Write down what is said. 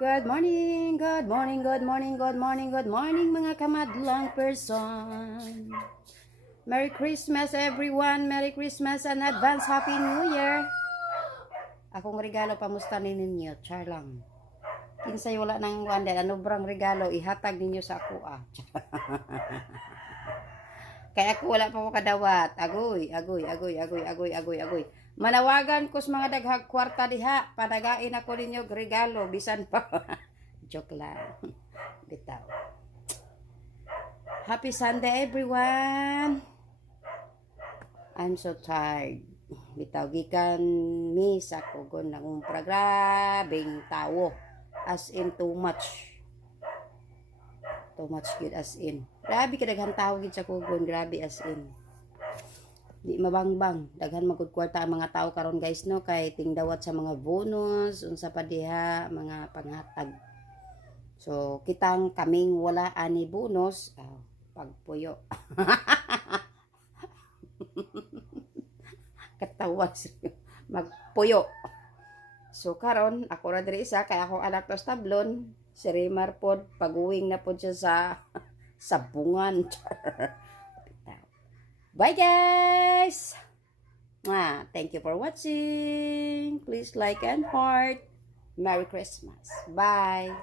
Good morning, good morning, good morning, good morning, good morning mga kamadlang person. Merry Christmas everyone, Merry Christmas and advance Happy New Year. Akong regalo pamusta ninyo, char lang. Kinsay wala nang wanda, ano brang regalo ihatag ninyo sa ako ah. Kaya ako wala pa ko kadawat. Agoy. Manawagan ko sa mga daghag kwarta diha, panagain ako ninyo regalo bisan pa. Joke lang. Bitaw. Happy Sunday everyone. I'm so tired. Bitaw gikan miss ako gon nang umpra, grabing tawo. As in too much good as in. Grabe ka daghan tao gid sa kugon, grabe as in. Di mabangbang, daghan magud kwarta ang mga tao karon guys no, kay tingdawat sa mga bonus unsa pa diha mga panghatag. So kitang kaming wala ani bonus, pagpuyo. Katawas magpuyo. So karon ako ra diri isa kay ako anak to tablon. Si Rimar pod, pag-uwing na pod siya sa sabungan. Bye guys! Thank you for watching. Please like and heart. Merry Christmas. Bye!